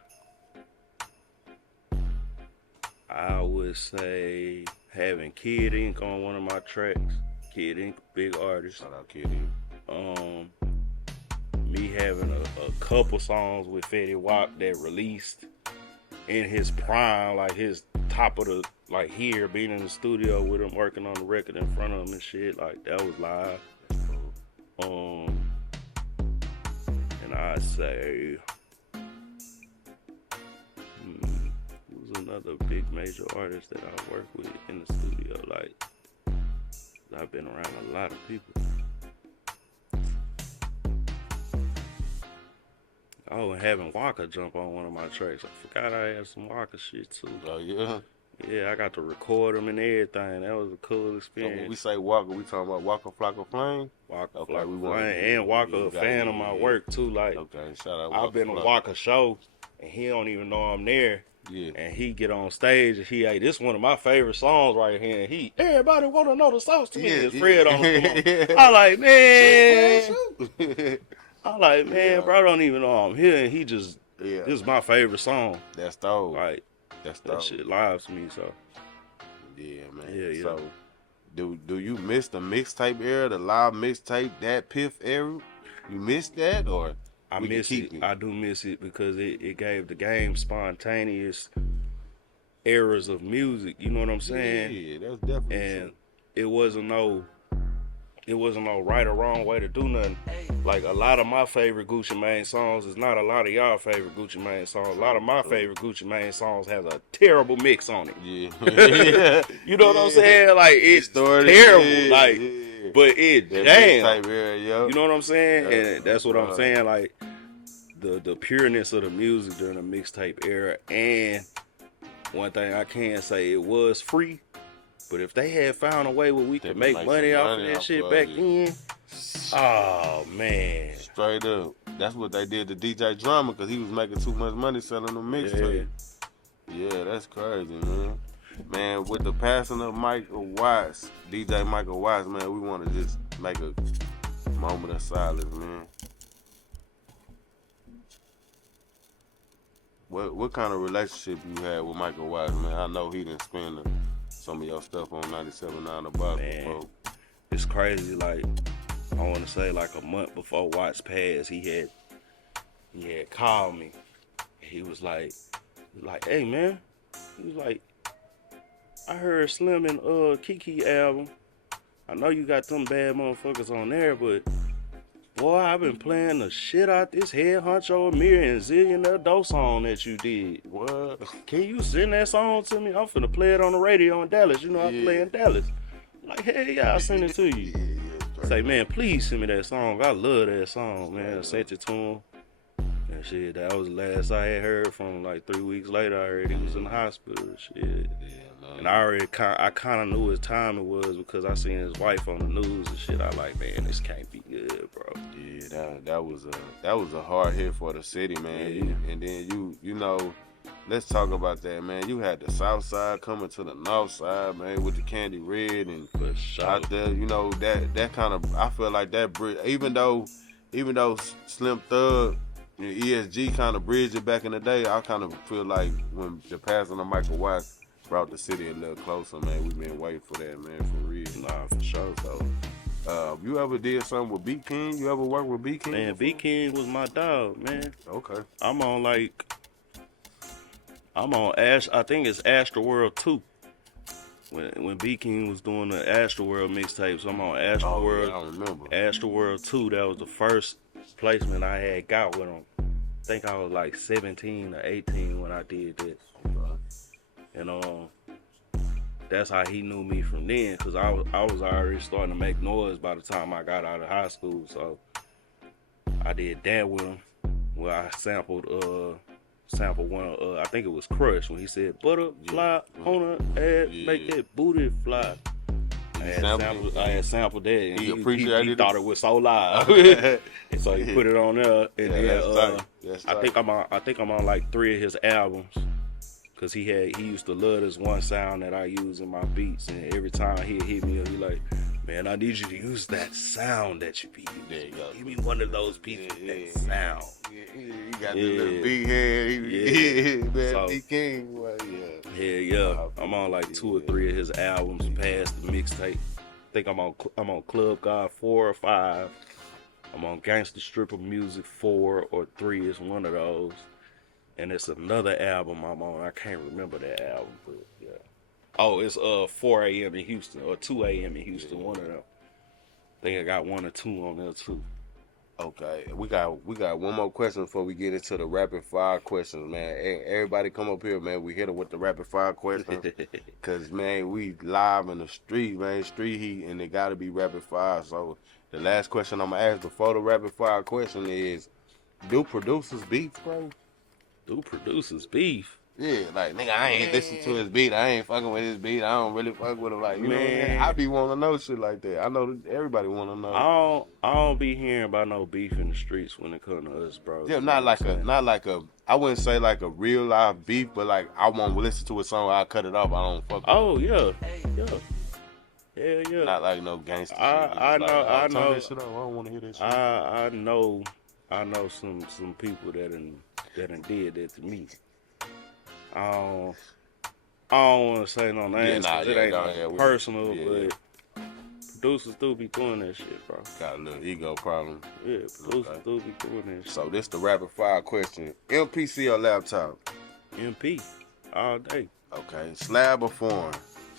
I would say having Kid Ink on one of my tracks. Kid Ink, big artist. Shout out Kid Ink. Me having a couple songs with Fetty Wap that released in his prime, like his top of the, like here, being in the studio with him, working on the record in front of him and shit, like that was live. And I'd say, who's another big major artist that I work with in the studio? Like, I've been around a lot of people. Oh, and having Walker jump on one of my tracks. I forgot I had some Walker shit too. Oh, yeah? Yeah, I got to record him and everything. That was a cool experience. So when we say Walker, we talking about Walker Flocka Flame? Walker Flocka Flame. And Walker a fan of my work too. Like, okay, shout out Walker. I've been on Walker show, and he don't even know I'm there. Yeah. And he get on stage, and this is one of my favorite songs right here. And everybody want to know the sauce to me. It's Fred on the phone. I like, man. I'm like, man, bro, I don't even know I'm here, and he just, this is my favorite song. That's dope. Like, that shit live to me, so. Yeah, man. Yeah. So, do you miss the mixtape era, the live mixtape, that Piff era? You miss that, or I miss it? I do miss it because it gave the game spontaneous eras of music. You know what I'm saying? Yeah, that's definitely and true. It wasn't no right or wrong way to do nothing. Like, a lot of my favorite Gucci Mane songs is not a lot of y'all favorite Gucci Mane songs. A lot of my favorite Gucci Mane songs has a terrible mix on it. Yeah. You know what I'm saying? Like, it's terrible. Like, but it That damn. mixtape era, yo. You know what I'm saying? Yeah, And that's what I'm right. saying. Like the pureness of the music during the mixtape era. And one thing I can say, it was free. But if they had found a way where we could make money off of that shit back then, oh man, straight up. That's what they did to DJ Drama because he was making too much money selling them mixtapes. Yeah, that's crazy, man. Man, with the passing of Michael Watts, DJ Michael Watts, man, we want to just make a moment of silence, man. What kind of relationship you had with Michael Watts, man? I know he didn't spend some of your stuff on 97.9 The Box before. It's crazy. Like, I want to say like a month before Watts passed, he had called me. He was like, hey man, he was like, I heard Slim and Kiki album. I know you got them bad motherfuckers on there, but boy, I've been playing the shit out this Head Honcho Amir and Zillionaire Doe song that you did. What? Can you send that song to me? I'm finna play it on the radio in Dallas. You know I play in Dallas. I'm like, hey, yeah, I'll send it to you. Say, man, please send me that song. I love that song, man. I sent it to him. And shit, that was the last I had heard from him. Like 3 weeks later, I heard he was in the hospital. Shit. And I kind of knew his time it was because I seen his wife on the news and shit. I like, man, this can't be good, bro. Yeah, that was a hard hit for the city, man. Yeah. And then you know, let's talk about that, man. You had the South Side coming to the North Side, man, with the Candy Red and out there, you know, that kind of, I feel like that bridge. Even though Slim Thug and ESG kind of bridged it back in the day, I kind of feel like when the passing of Michael Watts brought the city a little closer, man. We've been waiting for that, man, for real. Nah, for sure. So, you ever did something with B King? You ever worked with B King? Man, B King was my dog, man. Okay. I'm on I think it's Astroworld 2. When B King was doing the Astroworld mixtapes, I'm on Astroworld. I remember. Astroworld 2, that was the first placement I had got with him. I think I was like 17 or 18 when I did this. And that's how he knew me from then, because I was already starting to make noise by the time I got out of high school. So I did that with him, where I sampled one of, I think it was Crush, when he said, butterfly on her ass, make that booty fly. I had sampled that, and he thought it was so loud. And so he put it on there, and then I think I'm on like 3 of his albums. Cause he used to love this one sound that I use in my beats, and every time he'd hit me, he'd be like, man, I need you to use that sound that you be using. There you go. Give me one of those beats with that sound. You got the little beat head. Man, so, B King. Well, yeah. I'm on like 2 or 3 of his albums past the mixtape. I think I'm on Club God 4 or 5. I'm on Gangsta Stripper Music 4 or 3. It's one of those. And it's another album I'm on. I can't remember that album, but yeah. Oh, it's 4 a.m. in Houston or 2 a.m. in Houston. One of them. I think I got 1 or 2 on there too. Okay, we got one more question before we get into the rapid fire questions, man. Everybody come up here, man. We hit them with the rapid fire questions, cause man, we live in the street, man. Street heat, and it gotta be rapid fire. So the last question I'm gonna ask before the rapid fire question is, do producers beef, bro? Do producers beef? Yeah, like, nigga, I ain't listen to his beat. I ain't fucking with his beat. I don't really fuck with him. Like, you know what I mean? I be wanting to know shit like that. I know everybody want to know. I don't be hearing about no beef in the streets when it comes to us, bro. Yeah, not like a, I wouldn't say like a real live beef, but like, I won't listen to a song, I'll cut it off. I don't fuck with it. Oh, yeah. Hell yeah. Not like no gangster shit. I know. This shit off. I don't want to hear that shit. I know some people that done did that to me. I don't want to say no names because it ain't personal, but producers do be doing that shit, bro. Got a little ego problem. Yeah, producers do be doing that shit. So this the rapid fire question. MPC or laptop? MP, all day. Okay. Slab or foreign?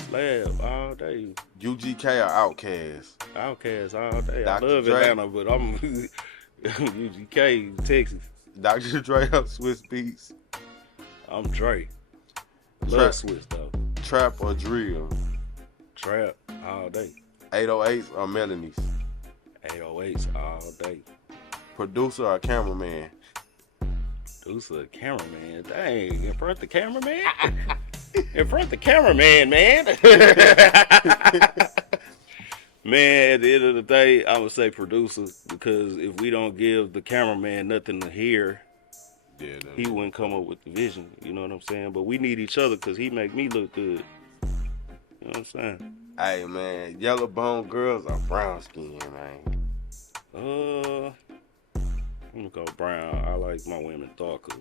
Slab, all day. UGK or Outkast? Outkast, all day. Dr. I love Dre. Atlanta, but I'm UGK, Texas. Dr. Dre or Swiss Beats? I'm Dre. Love Swiss though. Trap or drill? Trap all day. 808s or Melanie's? 808s all day. Producer or cameraman? Producer, cameraman. Dang, in front of the cameraman? In front of the cameraman, man. Man, at the end of the day, I would say producer, because if we don't give the cameraman nothing to hear, he wouldn't come up with the vision. You know what I'm saying? But we need each other because he make me look good. You know what I'm saying? Hey, man, yellow bone girls or brown skin, man? I'm gonna go brown. I like my women darker.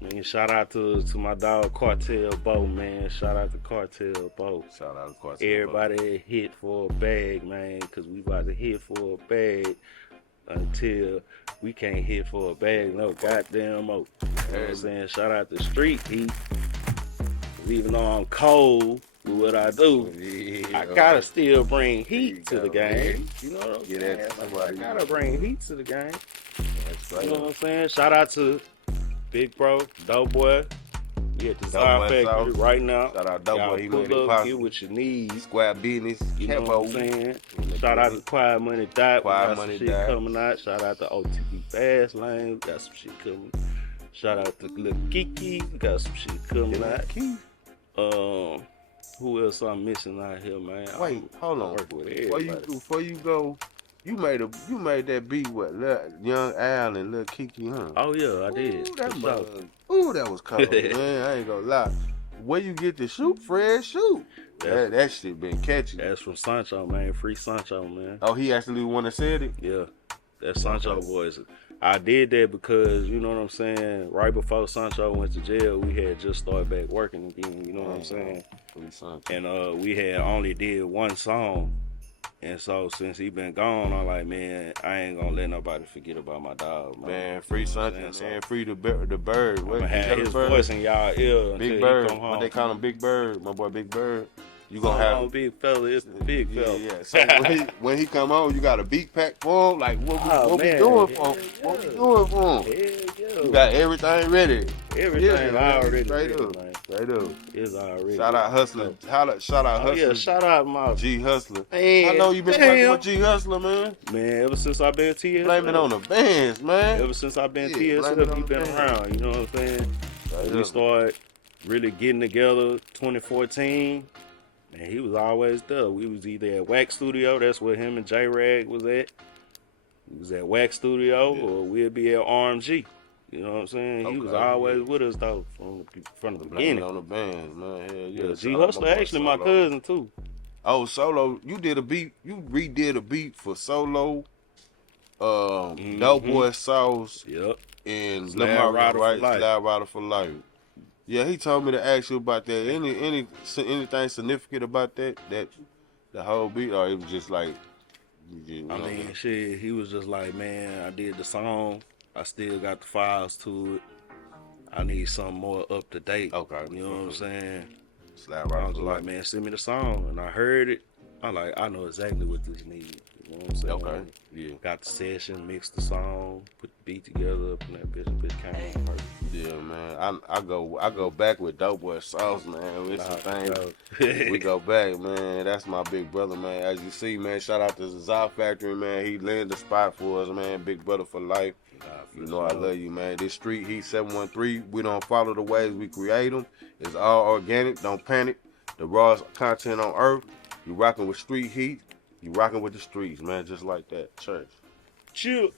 Man, shout out to my dog Cartel Bo, man. Shout out to Cartel Bo. Shout out to Cartel Everybody hit for a bag, man, because we about to hit for a bag until we can't hit for a bag no goddamn more. You know what I'm saying? Shout out to StreetHeat. Even though I'm cold with what I do, I gotta still bring heat to the game. You know what I'm saying? I gotta bring heat to the game. You know what I'm saying? Shout out to Big Bro, Dope Boy. We at the Desire Factory right now. Shout out Dope Boy. He made it up, possible. get what you need. Square business. You know what I'm saying? Shout out to Quiet Money Dot. Quiet Money Shit Dot coming out. Shout out to OTP Fast Lane. We got some shit coming. Shout out to Lil Kiki. We got some shit coming out. Who else I'm missing out here, man? Wait, hold on. Before you go, you made that beat with Young Al and Lil Kiki, huh? Oh yeah, I did. That was cold, man. I ain't gonna lie. Where you get the shoot, Fred? Shoot. That shit been catchy. That's from Sancho, man. Free Sancho, man. Oh, he actually the one that said it? Yeah. That's Sancho voice. I did that because, you know what I'm saying, right before Sancho went to jail, we had just started back working again, you know what I'm saying? And we had only did one song. And so since he been gone, I'm like, man, I ain't gonna let nobody forget about my dog, man. Man, free Sancho, man, free the bird. I'm gonna have his voice in y'all ear Big Bird, what they call him, Big Bird, my boy Big Bird. You gonna have big fella, it's the big fella. Yeah. So when he come on, you got a beat pack for him. Like what we doing for him? What we doing for him? You got everything ready. Everything already straight ready, up. man. Straight up. It's already. Shout out Hustler. Shout out Hustler. Yeah, shout out my G Hustler. Man, I know you been working with G Hustler, man. Man, ever since I've been TS. Blame it on the bands, man. Ever since I've been TS, he been around. You know what I'm saying? We started really getting together 2014. And he was always there. We was either at Wax Studio, that's where him and J-Rag was at. We was at Wax Studio, or we'd be at RMG. You know what I'm saying? He was always with us, though, from the beginning. On the bands, man. Hell yeah. G Hustler actually my cousin, too. Oh, Solo, you redid a beat for Solo, Dope Boy Sauce, and Slab Rider for Life. Slab Rider for Life. Yeah, he told me to ask you about that. Anything significant about that the whole beat, or it was just like? I mean, shit. He was just like, man, I did the song. I still got the files to it. I need something more up to date. Okay, you know what I'm saying? I was like, man, send me the song, and I heard it. I'm like, I know exactly what this needs. You know what I'm saying? Okay. Yeah. Got the session, mixed the song, put the beat together, and that bitch came perfect. Yeah, man. I go back with Dope Boy Sauce, man. It's some things. We go back, man. That's my big brother, man. As you see, man, shout out to the Desire Factory, man. He landed the spot for us, man. Big brother for life. You know I love you, man. This Street Heat 713, we don't follow the ways we create them. It's all organic. Don't panic. The rawest content on earth. You rocking with Street Heat. You rocking with the streets, man. Just like that. Church. Chill.